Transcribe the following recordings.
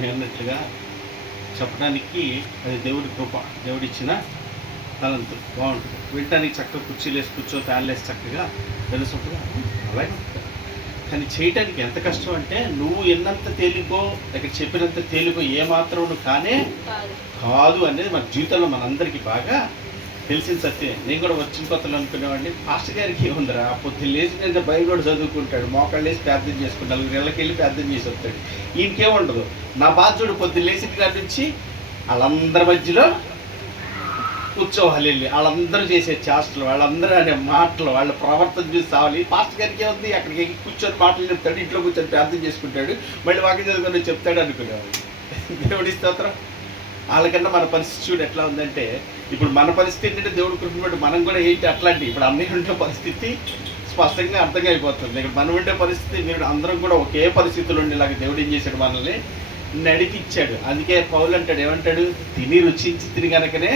నేను అన్నట్లుగా చెప్పడానికి అది దేవుడి కృప, దేవుడిచ్చిన తలంతు బాగుంటుంది. వినటానికి చక్కగా కుర్చీలు వేసి ఫ్యాన్లు వేసి చక్కగా తెలుసుంటుందా అలాగే ఉంటుంది. కానీ చేయటానికి ఎంత కష్టం అంటే నువ్వు ఎన్నంత తేలికో దగ్గర చెప్పినంత తేలికో ఏమాత్రం నువ్వు కాదు అనేది మన జీవితంలో మనందరికీ బాగా తెలిసిన సత్యం. నేను కూడా వచ్చిన కొత్తలు అనుకునేవాడిని, పాస్టర్ గారికి ఏముందిరా పొద్దున్న లేచి బైబిల్ కూడా చదువుకుంటాడు, మోకాళ్ళు వేసి ప్రార్థన చేసుకుంటాడు, 4 నెలలకి వెళ్ళి ప్రార్థన చేసి వస్తాడు, ఈయనకేముండదు. నా బాధ్యుడు పొద్దున్న లేచిన కాడి నుంచి వాళ్ళందరి మధ్యలో కూర్చోవాలి, వెళ్ళి వాళ్ళందరూ చేసే చేష్టలు, వాళ్ళందరూ అనే మాటలు, వాళ్ళ ప్రవర్తన చూసి సావాలి. పాస్టర్ గారికి ఏముంది, అక్కడికి కూర్చొని మాటలు చెప్తాడు, ఇంట్లో కూర్చొని ప్రార్థన చేసుకుంటాడు, మళ్ళీ వాక్యం చదువుకొని చెప్తాడు అనుకునేవాడు. దేవుడి స్తోత్రం. వాళ్ళకన్నా మన పరిస్థితి చూడు ఎట్లా ఉందంటే, ఇప్పుడు మన పరిస్థితి ఏంటంటే దేవుడు కృపను బట్టి మనం కూడా ఏంటి అట్లాంటి ఇప్పుడు అన్ని ఉండే పరిస్థితి స్పష్టంగా అర్థంగా అయిపోతుంది. ఇక్కడ మనం ఉండే పరిస్థితి మీరు అందరం కూడా ఒకే పరిస్థితులు ఉండేలాగా దేవుడు ఏం చేశాడు, మనల్ని నడిపించాడు. అందుకే పౌలు అంటాడు, ఏమంటాడు, తిని రుచించి తిని కనుకనే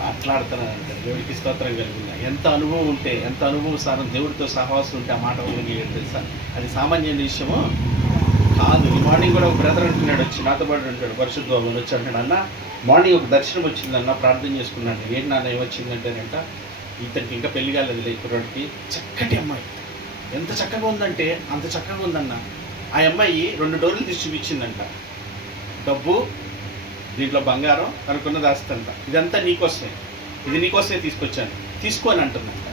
మాట్లాడుతున్నాను అంటాడు. దేవుడికి స్తోత్రం కలిగిందా. ఎంత అనుభవం ఉంటే, ఎంత అనుభవం సారం దేవుడితో సహవాసం ఉంటే ఆ మాట కలిగేది తెలుసా, అది సామాన్యమైన విషయము కాదు. ఈ మార్నింగ్ కూడా ఒక బ్రదర్ అంటున్నాడు, వచ్చి నాతో పాటు అంటాడు, పరిశుద్ధ బాబుని వచ్చి అంటాడు, అన్న మార్నింగ్ ఒక దర్శనం వచ్చిందన్న, ప్రార్థన చేసుకున్నాను. ఏంటి నాన్న ఏమొచ్చిందంటేనంట, ఇతనికి ఇంకా పెళ్లి కాలేదు కుర్రాడికి, చక్కటి అమ్మాయి, ఎంత చక్కగా ఉందంటే అంత చక్కగా ఉందన్న. ఆ అమ్మాయి 2 డోర్లు తీసి చూపించిందంట, డబ్బు దీంట్లో బంగారం కనుక్కున్నది ఆస్తంట, ఇదంతా నీకోసమే, ఇది నీకోసమే తీసుకొచ్చాను, తీసుకోని అంటుందంట.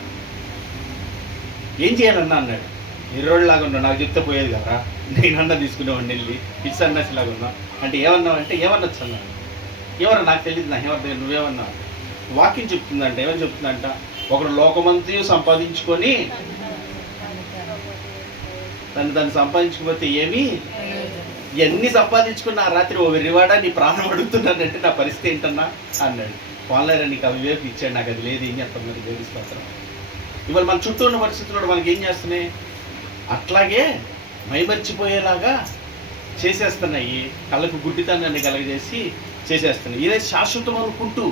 ఏం చేయాలన్నా అన్నాడు. 20 రోజులాగా ఉన్నావు, నాకు చెప్తే పోయేది కదా, నేనన్నా తీసుకునేవాడిని వెళ్ళి పిచ్చి అన్నలాగా ఉన్నా అంటే ఏమన్నావు అంటే ఏమన్నచ్చు అన్నాడు. ఎవరో నాకు తెలియదు, నాకు ఎవరి దగ్గర నువ్వేమన్నావు. వాక్యం చెప్తుందంట, ఏమని చెప్తుందంట, ఒకడు లోకమంతా సంపాదించుకొని తను సంపాదించుకోకపోతే ఏమి, ఎన్ని సంపాదించుకున్న ఆ రాత్రి ఓ వెర్రివాడా నీ ప్రాణం అడుగుతున్నానంటే నా పరిస్థితి ఏంటన్నా అన్నాడు. పోన్లేరా నీకు అవివేపు ఇచ్చాడు, నాకు అది లేదు, ఏం చేస్తాం మరి దేవుడి స్తోత్రం. ఇవాళ మన చుట్టూ ఉన్న పరిస్థితుల్లో మనకి ఏం చేస్తున్నాయి, అట్లాగే మైమర్చిపోయేలాగా చేసేస్తున్నాయి, కళ్ళకు గుడ్డితనాన్ని కలగజేసి చేసేస్తున్నాయి. ఇదే శాశ్వతం అనుకుంటూ,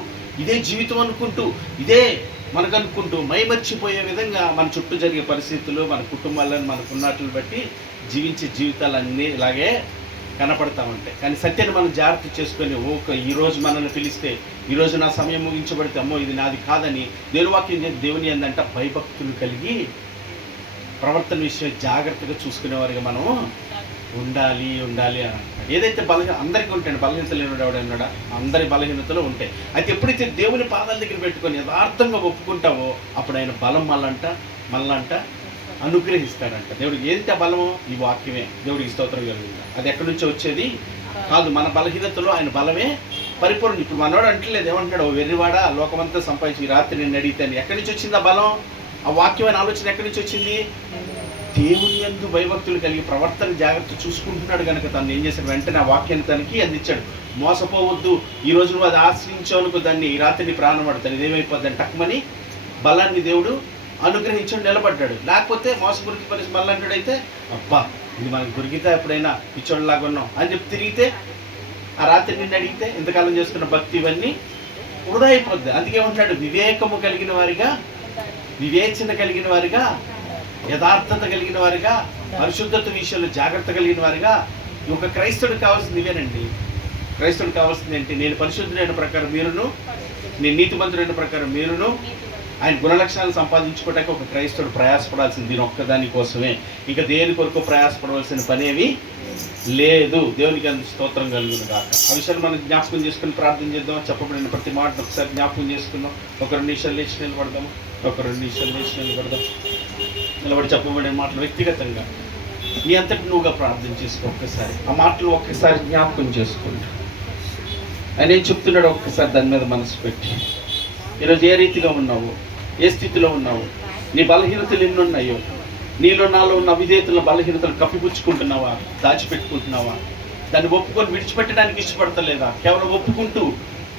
ఇదే జీవితం అనుకుంటూ, ఇదే మనకు అనుకుంటూ మైమర్చిపోయే విధంగా మన చుట్టూ జరిగే పరిస్థితులు, మన కుటుంబాలను, మనకున్నట్లు బట్టి జీవించే జీవితాలన్నీ ఇలాగే కనపడతా ఉంటాయి. కానీ సత్యాన్ని మనం జాగ్రత్త చేసుకొని, ఈరోజు మనల్ని పిలిస్తే, ఈరోజు నా సమయం ముగించబడితే అమ్మో ఇది నాది కాదని దేవుని వాక్యం దేవుని ఏందంట, భయభక్తులు కలిగి ప్రవర్తన విషయం జాగ్రత్తగా చూసుకునేవారిగా మనం ఉండాలి అని అంటాడు. ఏదైతే అందరికీ ఉంటాయండి, బలహీనతలు లేనివాడు అన్నాడా, అందరి బలహీనతలు ఉంటాయి. అయితే ఎప్పుడైతే దేవుని పాదాల దగ్గర పెట్టుకొని యథార్థంగా ఒప్పుకుంటావో అప్పుడు ఆయన బలం మళ్ళంట అనుగ్రహిస్తాడంట. దేవుడికి ఏదైతే బలమో ఈ వాక్యమే, దేవుడికి స్తోత్రం కలుగుతుంది. అది ఎక్కడి నుంచో వచ్చేది కాదు, మన బలహీనతలో ఆయన బలమే పరిపూర్ణ. ఇప్పుడు మనవాడు అంటలేదు, ఏమంటాడు, వెర్రివాడా లోకమంతా సంపాదించి ఈ రాత్రి నేను అడిగితే ఎక్కడి నుంచి వచ్చింది ఆ బలం, ఆ వాక్యమైన ఆలోచన ఎక్కడి నుంచి వచ్చింది, దేవుని యందు భయభక్తులు కలిగి ప్రవర్తన జాగ్రత్త చూసుకుంటున్నాడు కనుక తను ఏం చేశాడు, వెంటనే ఆ వాక్యాన్ని తనకి అందించాడు. మోసపోవద్దు, ఈ రోజు నువ్వు అది ఆశ్రయించావు దాన్ని, ఈ రాత్రిని ప్రాణం పడతాను, ఇదేమైపోద్దని టక్మని బలాన్ని దేవుడు అనుగ్రహించాడు, నిలబడ్డాడు. లేకపోతే మోసపురికి పరిస్థితి మళ్ళీ అంటాడైతే, అబ్బా ఇది మనకు దొరికితే ఎప్పుడైనా పిచ్చోళ్ళలాగా ఉన్నాం అని చెప్పి తిరిగితే, ఆ రాత్రి నిన్ను అడిగితే ఇంతకాలం చేసుకున్న భక్తి ఇవన్నీ వృధా అయిపోద్ది. అందుకే ఉంటాడు, వివేకము కలిగిన వారిగా, వివేచన కలిగిన వారిగా, యథార్థత కలిగిన వారిగా, పరిశుద్ధత విషయంలో జాగ్రత్త కలిగిన వారిగా. ఒక క్రైస్తవుడికి కావాల్సింది ఇవేనండి. క్రైస్తవుడికి కావాల్సింది ఏంటి, నేను పరిశుద్ధుడైన ప్రకారం మీరును, నేను నీతిమంతుడైన ప్రకారం మీరును. ఆయన గుణలక్షణాలు సంపాదించుకోవడానికి ఒక క్రైస్తవుడు ప్రయాసపడాల్సింది దీని ఒక్కదాని కోసమే, ఇంకా దేని కొరకు ప్రయాసపడవలసిన పనేవి లేదు. దేవునికి అంత స్తోత్రం కలుగును కాక. ఆ విషయాలు మనం జ్ఞాపకం చేసుకుని ప్రార్థన చేద్దాం. చెప్పబడిన ప్రతి మాటను ఒకసారి జ్ఞాపకం చేసుకుందాం. ఒక 2 నిమిషాలు లేచి నిలబడదాము. నిలబడి చెప్పబడిన మాటలు వ్యక్తిగతంగా నీ అంతటి నువ్వుగా ప్రార్థన చేసుకో. ఒక్కసారి ఆ మాటలు ఒక్కసారి జ్ఞాపకం చేసుకుంటా. ఆయన ఏం చెప్తున్నాడో ఒక్కసారి దాని మీద మనసు పెట్టి, ఈరోజు ఏ రీతిగా ఉన్నావు, ఏ స్థితిలో ఉన్నావు, నీ బలహీనతలు ఎన్నున్నాయో, నీలో నాలో ఉన్న అవిధేయతల బలహీనతలు కప్పిపుచ్చుకుంటున్నావా, దాచిపెట్టుకుంటున్నావా, దాన్ని ఒప్పుకొని విడిచిపెట్టడానికి ఇష్టపడతలేదా, కేవలం ఒప్పుకుంటూ,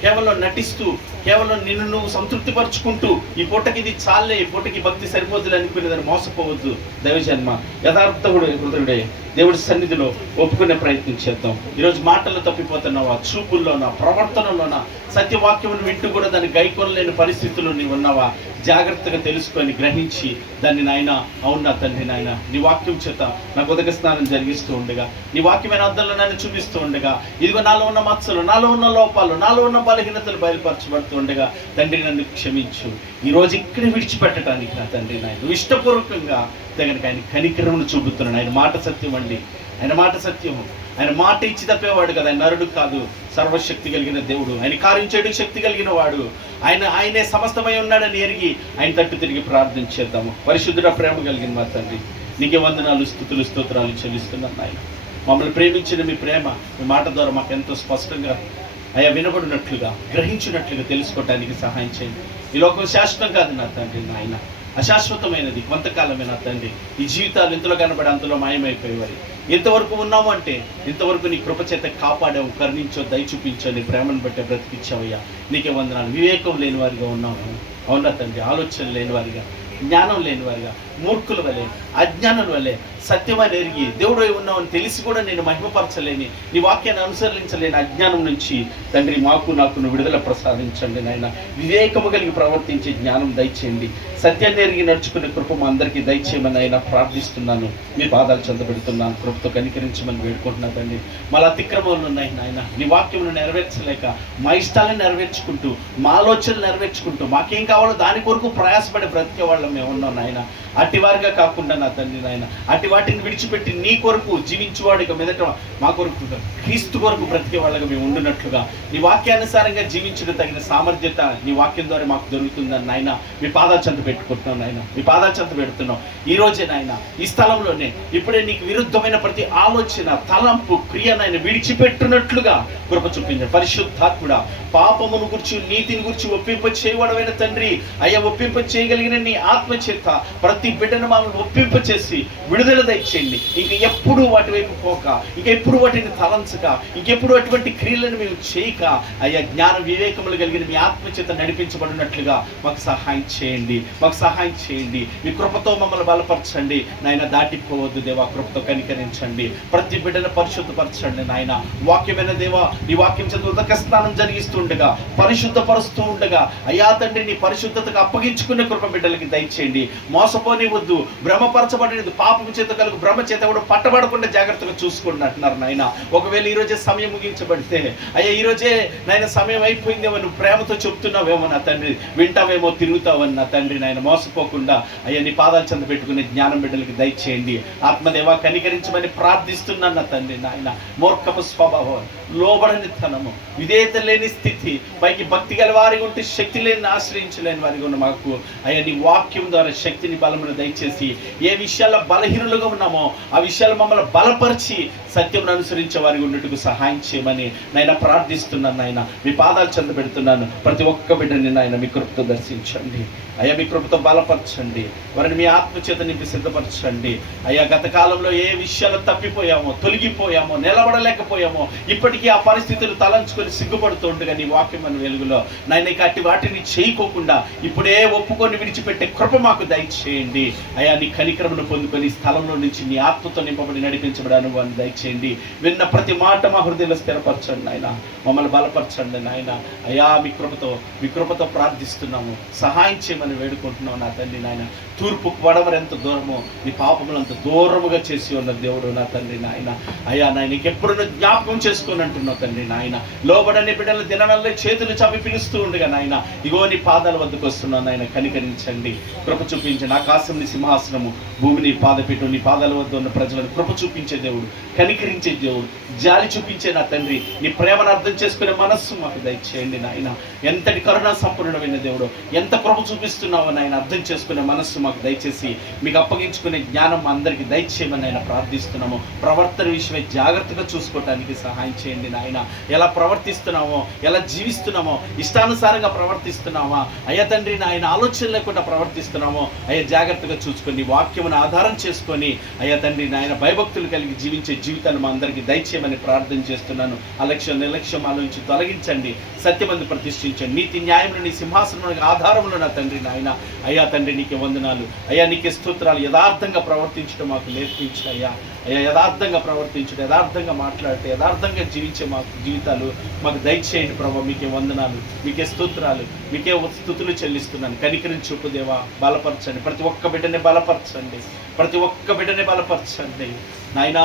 కేవలం నటిస్తూ, కేవలం నిన్ను నువ్వు సంతృప్తిపరుచుకుంటూ ఈ పూటకి ఇది చాలే, ఈ పూటకి భక్తి సరిపోతుంది అనుకునేదాన్ని మోసపోవద్దు. దైవజన్మ యథార్థుడే హృదయుడే దేవుడి సన్నిధిలో ఒప్పుకునే ప్రయత్నం చేద్దాం. ఈరోజు మాటల్లో తప్పిపోతున్నావా, చూపుల్లోనా, ప్రవర్తనలోనా, సత్యవాక్యమును వింటూ కూడా దాన్ని గైకొనలేని పరిస్థితుల్లో నీవు ఉన్నావా? జాగ్రత్తగా తెలుసుకొని గ్రహించి దాన్ని నాయన, అవునా తండ్రి నాయన, నీ వాక్యం చేత నాకు ఉదక స్నానం జరిగిస్తూ ఉండగా, నీ వాక్యమైన అర్థంలో నన్ను చూపిస్తూ ఉండగా, ఇదిగో నాలో ఉన్న మత్సలు, నాలో ఉన్న లోపాలు, నాలో ఉన్న బలహీనతలు బయలుపరచబడుతూ ఉండగా తండ్రి నన్ను క్షమించు. ఈరోజు ఇక్కడ విడిచిపెట్టడానికి నా తండ్రి నాయన నువ్వు ఇష్టపూర్వకంగా తగిన ఆయన కనికరమును చూపుతున్నాను. ఆయన మాట సత్యం అండి, ఆయన మాట సత్యము. ఆయన మాట ఇచ్చి తప్పేవాడు కదా, ఆయన నరుడు కాదు, సర్వశక్తి కలిగిన దేవుడు, ఆయన కార్యం చేయడం శక్తి కలిగిన వాడు, ఆయనే సమస్తమై ఉన్నాడని ఎరిగి ఆయన తట్టు తిరిగి ప్రార్థన చేద్దాము. పరిశుద్ధుడ, ప్రేమ కలిగిన మా తండ్రి, నీకే వందనాలు, స్తుతులు, స్తోత్రాలు చెల్లిస్తున్నాను. ఆయన మమ్మల్ని ప్రేమించిన మీ ప్రేమ మీ మాట ద్వారా మాకు ఎంతో స్పష్టంగా వినబడినట్లుగా, గ్రహించినట్లుగా తెలుసుకోవటానికి సహాయం చేయండి. ఈ లోకం శాశ్వతం కాదు నా తండ్రి నాయన, అశాశ్వతమైనది, కొంతకాలమే నా తండ్రి. ఈ జీవితాలు ఇంతలో కనబడి అంతలో మాయమైపోయేవారు. ఇంతవరకు ఉన్నాము అంటే ఇంతవరకు నీ కృపచేత కాపాడావు, కరుణించో, దయ చూపించో, నీ ప్రేమను బట్టి బ్రతికించావయ్యా. నీకే వందనాలు. వివేకం లేని వారిగా ఉన్నాము, అవునా తండ్రి, ఆలోచన లేని వారిగా, జ్ఞానం లేని వారిగా, మూర్ఖుల వలె, అజ్ఞానుల వలె, సత్యమని ఎరిగి దేవుడు ఉన్నామని తెలిసి కూడా నేను మహిమపరచలేని, నీ వాక్యాన్ని అనుసరించలేని అజ్ఞానం నుంచి తండ్రి నాకు విడుదల ప్రసాదించండి నాయన. వివేకము కలిగి ప్రవర్తించే జ్ఞానం దయచేయండి. సత్యాన్ని ఎరిగి నడుచుకునే కృప మా అందరికీ దయచేయమని ఆయన ప్రార్థిస్తున్నాను. మీ పాదాలు చెందబెడుతున్నాను. కృపతో కనికరించమని వేడుకుంటున్నా తండ్రి. మళ్ళీ అతిక్రమాలు ఉన్నాయి నాయన, నీ వాక్యమును నెరవేర్చలేక మా ఇష్టాలను నెరవేర్చుకుంటూ, మా ఆలోచనలు నెరవేర్చుకుంటూ, మాకేం కావాలో దాని కొరకు ప్రయాసపడి బ్రతికే వాళ్ళం మేము ఉన్నాం నాయన. అటివారిగా కాకుండా నా తండ్రి నాయన, అటి వాటిని విడిచిపెట్టి నీ కొరకు జీవించేవాడు ఇక మీదట మా కొరకు, క్రీస్తు కొరకు బ్రతికే వాళ్ళగా మేము ఉండినట్లుగా నీ వాక్యానుసారంగా జీవించడం తగిన సామర్థ్యత నీ వాక్యం ద్వారా మాకు దొరుకుతుందని నాయన మీ పాదాలు చెంత పెట్టుకుంటున్నాం నాయన. మీ పాదాలు చెంత పెడుతున్నాం ఈ రోజే నాయన. ఈ స్థలంలోనే ఇప్పుడే నీకు విరుద్ధమైన ప్రతి ఆలోచన, తలంపు, క్రియ నాయన విడిచిపెట్టున్నట్లుగా కృప చూపించండి. పరిశుద్ధాత్ముడా, పాపమును గురించి, నీతిని గురించి ఒప్పింప చేయవడమైన తండ్రి అయ్యా, ఒప్పింప చేయగలిగిన నీ ఆత్మ చేత ప్రతి బిడ్డను మమ్మల్ని ఒప్పింప చేసి విడుదల దయచేయండి. ఇంక ఎప్పుడు వాటి వైపు పోక, ఇంక ఎప్పుడు వాటిని తలంచక, ఇంకెప్పుడు అటువంటి క్రియలను మేము చేయక అయ్యా, జ్ఞాన వివేకములు కలిగిన మీ ఆత్మ చేత నడిపించబడినట్లుగా మాకు సహాయం చేయండి, మాకు సహాయం చేయండి. మీ కృపతో మమ్మల్ని బలపరచండి నాయన. దాటిపోవద్దు దేవా, కృపతో కనికరించండి. ప్రతి బిడ్డను పరిశుద్ధపరచండి నాయన. వాక్యమైన దేవా, నీ వాక్యం చేత ఉదక స్నానం జరిగిస్తుండగా, పరిశుద్ధపరుస్తూ ఉండగా అయ్యా తండ్రి, నీ పరిశుద్ధతకు అప్పగించుకునే కృప బిడ్డలకి దయచేయండి. మోసపోనివద్దు, భ్రమపరచబడినది, పాపం చేత కలుగు భ్రమ చేత కూడా పట్టబడకుండా జాగ్రత్తగా చూసుకోండి అంటున్నారు నాయన. ఒకవేళ ఈరోజే సమయం ముగించబడితే అయ్యా, ఈరోజే నాయన సమయం అయిపోయిందేమో, నువ్వు ప్రేమతో చెప్తున్నావేమో నా తండ్రి, వింటావేమో, తిరుగుతావని నా తండ్రి నాయన. మోసపోకుండా అయ్యా నీ పాదాలు చెంద పెట్టుకునే జ్ఞానం బిడ్డలకి దయచేయండి. ఆత్మదేవ కనికరించమని ప్రార్థిస్తున్నాను నా తండ్రి నాయన. మూర్ఖపు స్వభావం, లోబడని తనము, విధేయత లేని స్థితి, పైకి భక్తి గల వారిగా ఉంటే శక్తి లేని ఆశ్రయించలేని వారిగా ఉన్న మాకు అయ్యా నీ వాక్యం ద్వారా శక్తిని, బలమును దయచేసి ఏ విషయాల్లో బలహీనులుగా ఉన్నామో ఆ విషయాలు మమ్మల్ని బలపరిచి సత్యమును అనుసరించే వారికి ఉన్నట్టుకు సహాయం చేయమని నాయన ప్రార్థిస్తున్నాను నాయన. మీ పాదాలు చెంద పెడుతున్నాను. ప్రతి ఒక్క బిడ్డని నాయన మీ కృపతో దర్శించండి అయ్యా, మీ కృపతో బలపరచండి. వారిని మీ ఆత్మచేత నింపి సిద్ధపరచండి అయ్యా. గత కాలంలో ఏ విషయాలు తప్పిపోయామో, తొలగిపోయామో, నిలబడలేకపోయామో, ఇప్పటికీ ఆ పరిస్థితులు తలంచుకొని సిగ్గుపడుతుండగా నీ వాక్యం అని వెలుగులో నాయన అట్టి వాటిని చేయకోకుండా ఇప్పుడే ఒప్పుకొని విడిచిపెట్టే కృప మాకు దయచేయండి అయ్యా. నీ కనికరమును పొందుకొని స్థలంలో నుంచి నీ ఆత్మతో నింపబడి నడిపించబడి అనుభవాన్ని దయచేయండి. విన్న ప్రతి మాట మా హృదయంలో స్థిరపరచండి నాయన. మమ్మల్ని బలపరచండి నాయన. అయ్యా, మీ కృపతో ప్రార్థిస్తున్నాము. సహాయం చేయమని వేడుకుంటున్నాం నా తండ్రి నాయన. తూర్పు పడమర ఎంత దూరమో నీ పాపములు అంత దూరముగా చేసి ఉన్న దేవుడు నా తండ్రి నాయన. అయ్యా నాయన, ఎప్పుడు జ్ఞాపకం చేసుకొని అంటున్నావు తండ్రి నాయన. లోబడని బిడ్డలు దినవల్లే చేతులు చాపి పిలుస్తూ ఉండగా నాయన, ఇగో నీ పాదాల వద్దకు వస్తున్నావు నాయన. కనికరించండి, కృప చూపించండి. ఆకాశం నీ సింహాసనము, భూమిని పాదపీఠం, నీ పాదాల వద్ద ఉన్న ప్రజలను కృప చూపించే దేవుడు, కనికరించే దేవుడు, జాలి చూపించే నా తండ్రి. నీ ప్రేమను అర్థం చేసుకునే మనస్సు మాకు దయచేయండి నాయన. ఎంతటి కరుణా సంపూర్ణమైన దేవుడు, ఎంత కృప చూపిస్తున్నావో నాయన అర్థం చేసుకునే మనస్సు మాకు దయచేసి మీకు అప్పగించుకునే జ్ఞానం మా అందరికీ దయచేయమని ఆయన ప్రార్థిస్తున్నాము. ప్రవర్తన విషయమై జాగ్రత్తగా చూసుకోవటానికి సహాయం చేయండి నాయన. ఎలా ప్రవర్తిస్తున్నామో, ఎలా జీవిస్తున్నామో, ఇష్టానుసారంగా ప్రవర్తిస్తున్నామా అయ్యా తండ్రి నాయన, ఆలోచన లేకుండా ప్రవర్తిస్తున్నామో అయ్యా జాగ్రత్తగా చూసుకొని వాక్యమును ఆధారం చేసుకొని అయ్యా తండ్రి నాయన భయభక్తులు కలిగి జీవించే జీవితాన్ని మా అందరికీ దయచేయమని ప్రార్థన చేస్తున్నాను. అలక్ష్యం నిర్లక్ష్యం ఆలోచించి తొలగించండి, సత్యమందు ప్రతిష్ఠించండి. నీతి న్యాయంలో నీ సింహాసనం ఆధారంలో నా తండ్రి నాయన. అయ్యా తండ్రి నీకే వందనాలు అయ్యా, నీకే స్తోత్రాలు. యథార్థంగా ప్రవర్తించడం మాకు నేర్పించయ్యా. అయ్యా యథార్థంగా ప్రవర్తించడం, యథార్థంగా మాట్లాడితే, యథార్థంగా జీవించే మాకు జీవితాలు మాకు దయచేయండి ప్రభా. మీకే వందనాలు, మీకే స్తోత్రాలు, మీకే స్తుతులు చెల్లిస్తున్నాను. కనికరించి చూపు దేవా, బలపరచండి. ప్రతి ఒక్క బిడ్డని బలపరచండి, ప్రతి ఒక్క బిడ్డని బలపరచండి నాయనా.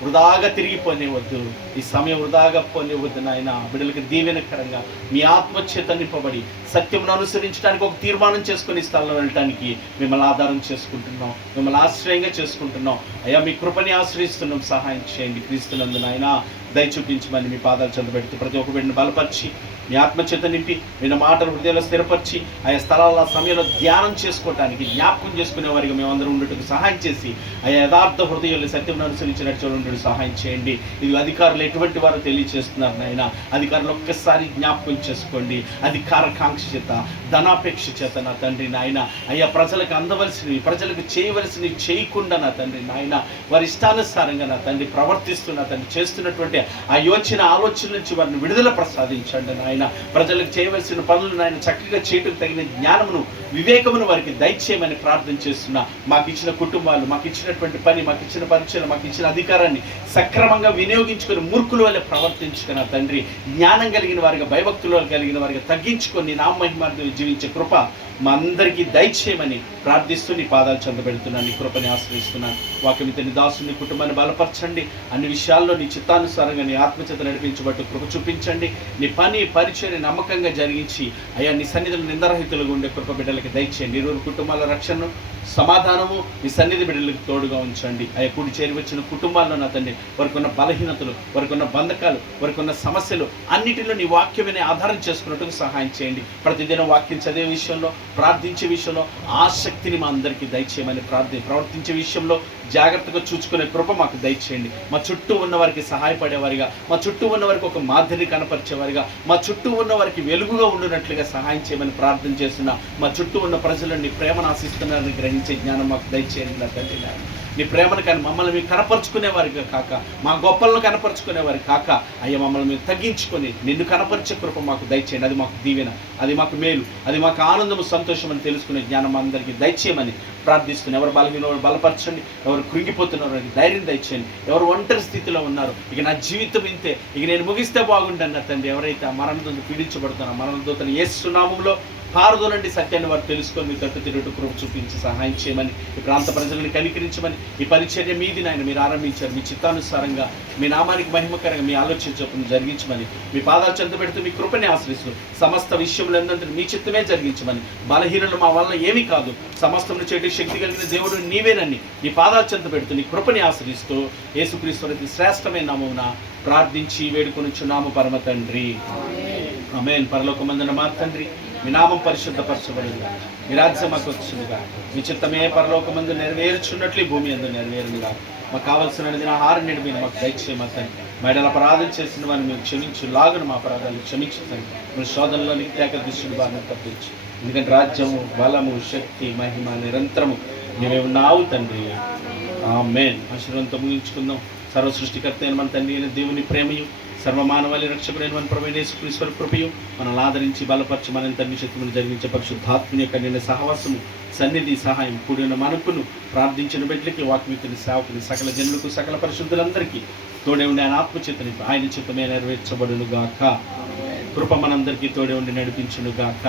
వృధాగా తిరిగిపోనివద్దు, ఈ సమయం వృధాగా పోనివద్దు నాయన. బిడ్డలకి దీవెనకరంగా మీ ఆత్మచేత నింపబడి సత్యమును అనుసరించడానికి ఒక తీర్మానం చేసుకుని స్థలంలో వెళ్ళటానికి మిమ్మల్ని ఆధారం చేసుకుంటున్నాం, మిమ్మల్ని ఆశ్రయంగా చేసుకుంటున్నాం. అయ్యా మీ కృపని ఆశ్రయిస్తున్నాం, సహాయం చేయండి. క్రీస్తునందు నాయన దయ చూపించమని మీ పాదాలు చెందబెడుతూ ప్రతి ఒక్క బిడ్డను బలపరిచి మీ ఆత్మచేత నింపి విన్న మాటలు హృదయంలో స్థిరపరిచి ఆయా స్థలాల సమయంలో ధ్యానం చేసుకోవటానికి, జ్ఞాపకం చేసుకునే వారికి మేమందరం ఉండేటకు సహాయం చేసి ఆయా యథార్థ హృదయాలు సత్యం అనుసరించినట్టు చూడండి సహాయం చేయండి. ఇది అధికారులు ఎటువంటి వారు తెలియచేస్తున్నారు నాయన. అధికారులు ఒక్కసారి జ్ఞాపకం చేసుకోండి. అధికారకాంక్ష చేత, ధనాపేక్ష చేత నా తండ్రి నాయన అయ్యా ప్రజలకు అందవలసినవి, ప్రజలకు చేయవలసినవి చేయకుండా నా తండ్రి నాయన వారి ఇష్టానుసారంగా నా తండ్రి ప్రవర్తిస్తున్న తండ్రి చేస్తున్నటువంటి ఆ యోచన ఆలోచన నుంచి వారిని విడుదల ప్రసాదించండి నాయన. ప్రజలకు చేయవలసిన పనులు నాయన చక్కగా చేయటకు తగిన జ్ఞానమును, వివేకమును వారికి దయచేయమని ప్రార్థన చేస్తున్నా. మాకు ఇచ్చిన కుటుంబాలు, మాకు ఇచ్చినటువంటి పని, మాకు ఇచ్చిన పరిచయం, మాకు ఇచ్చిన అధికారాన్ని సక్రమంగా వినియోగించుకొని మూర్ఖుల వల్ల ప్రవర్తించుకున్న తండ్రి, జ్ఞానం కలిగిన వారిగా, భయభక్తులు కలిగిన వారిగా తగ్గించుకొని నా మహిమార్థం జీవించే కృప మా అందరికీ దయచేయమని ప్రార్థిస్తూ నీ పాదాలు చెందబెడుతున్నాను, నీ కృపని ఆశ్రయిస్తున్నాను. వాక్యమితని దాసుని కుటుంబాన్ని బలపరచండి. అన్ని విషయాల్లో నీ చిత్తానుసారంగా నీ ఆత్మచేత నడిపించబట్టు కృప చూపించండి. నీ పని పరిచయం నమ్మకంగా జరిగించి అయ్యా నీ సన్నిధిలో నిందరహితులుగా ఉండే కృప బిడ్డలకి దయచేయండి. ఇరువురు కుటుంబాల రక్షణను, సమాధానము మీ సన్నిధి బిడ్డలకు తోడుగా ఉంచండి. అయ్యా కూడి చేరి వచ్చిన కుటుంబాల్లో నా తండ్రి వారికి ఉన్న బలహీనతలు, వారికి ఉన్న బంధకాలు, వారికి ఉన్న సమస్యలు అన్నిటిలో నీ వాక్యమనే ఆధారం చేసుకున్నట్టుకు సహాయం చేయండి. ప్రతిదినం వాక్యం చదివే విషయంలో, ప్రార్థించే విషయంలో ఆసక్తిని మా అందరికీ దయచేయమని ప్రవర్తించే విషయంలో జాగ్రత్తగా చూసుకునే కృప మాకు దయచేయండి. మా చుట్టూ ఉన్న వారికి సహాయపడేవారిగా, మా చుట్టూ ఉన్న వారికి ఒక మాదిరిని కనపరిచేవారిగా, మా చుట్టూ ఉన్న వారికి వెలుగుగా ఉండునట్లుగా సహాయం చేయమని ప్రార్థన చేస్తున్నా. మా చుట్టూ ఉన్న ప్రజలను నీ ప్రేమను ఆశిస్తున్నారని గ్రహించే జ్ఞానం మాకు దయచేయండి నా తండ్రి. నీ ప్రేమను కానీ మమ్మల్ని మీరు కనపరుచుకునేవారిగా కాక, మా గొప్పలను కనపరుచుకునేవారి కాక అయ్యా మమ్మల్ని మీరు తగ్గించుకొని నిన్ను కనపరిచే కృప మాకు దయచేయండి. అది మాకు దీవెన, అది మాకు మేలు, అది మాకు ఆనందము, సంతోషం అని తెలుసుకునే జ్ఞానం అందరికీ దయచేయమని ప్రార్థిస్తున్నాను. ఎవరు బలహీన వారు బలపరచండి, ఎవరు కృంగిపోతున్నారు వారికి ధైర్యం దయచేయండి. ఎవరు ఒంటరి స్థితిలో ఉన్నారు, ఇక నా జీవితం ఇంతే, ఇక నేను ముగిస్తే బాగుండన్న తండ్రి, ఎవరైతే ఆ మరణంతో పీడించబడుతున్నారో మరణదూతను యేసు నామములో పారదోలండి. సత్యాన్ని వారు తెలుసుకొని మీ తట్టు తిరుగుతూ కృప చూపించి సహాయం చేయమని, ఈ ప్రాంత ప్రజలను కనికరించమని, ఈ పరిచర్య మీది నాయన మీరు ఆరంభించారు. మీ చిత్తానుసారంగా మీ నామానికి మహిమకరంగా మీ ఆలోచన చొప్పున జరిగించమని మీ పాదాలు చెంత పెడుతూ మీ కృపని ఆశ్రయిస్తూ సమస్త విషయములందరినీ మీ చిత్తమే జరిగించమని, బలహీనలు మా వల్ల ఏమీ కాదు, సమస్తమును చేయడానికి శక్తి కలిగిన దేవుడు నీవేనని మీ పాదాలు చెంత పెడుతూ నీ కృపని ఆశ్రయిస్తూ యేసుక్రీస్తు శ్రేష్టమైన నామమున ప్రార్థించి వేడుకొనుచున్నాము పరమ తండ్రి. ఆమేన్. పరలోకమందున మా తండ్రి, మీ నామం పరిశుద్ధపరచబడింది, మీ రాజ్యం మాకు వచ్చిందిగా, మీ చిత్తమే పరలోకమందు నెరవేర్చున్నట్లు భూమి అందు నెరవేరునిగా. మాకు కావాల్సిన ఆహారం నేడు మీరు మాకు దయచేయమని, మేడల అపరాధం చేసిన వారిని మీరు క్షమించులాగున మా అపరాధాలు క్షమించుతండి. మీరు శోధనలోనికి తేక దుష్టుడు బారిన తప్పించు. ఎందుకంటే రాజ్యము, బలము, శక్తి, మహిమ నిరంతరము నీవే ఉన్నావు తండ్రి. ఆమేన్. ఆశీర్వాదంతో ముగించుకుందాం. సర్వ సృష్టికర్త అయిన మన తండ్రి అయిన దేవుని ప్రేమయు, సర్వమానవాళి రక్షకుడైన మన ప్రభువైన యేసుక్రీస్తు కృపయు, మనల్ని ఆదరించి బలపరిచి మన తండ్రి శక్తిని జరిగించే పరిశుద్ధాత్మని యొక్క నిన్న సహవాసము, సన్నిధి, సహాయం కూడిన మనకును, ప్రార్థించిన బిడ్డలకి, వాక్మికుని, సేవకుని, సకల జనులకు, సకల పరిశుద్ధులందరికీ తోడే ఉండి ఆయన ఆత్మచిత్తని ఆయన చిత్తమే నెరవేర్చబడును గాక. కృప మనందరికీ తోడే ఉండి నడిపించును గాక.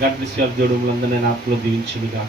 God bless you all. దేవుడు మనందరినీ ఆత్మలో దీవించును గాక.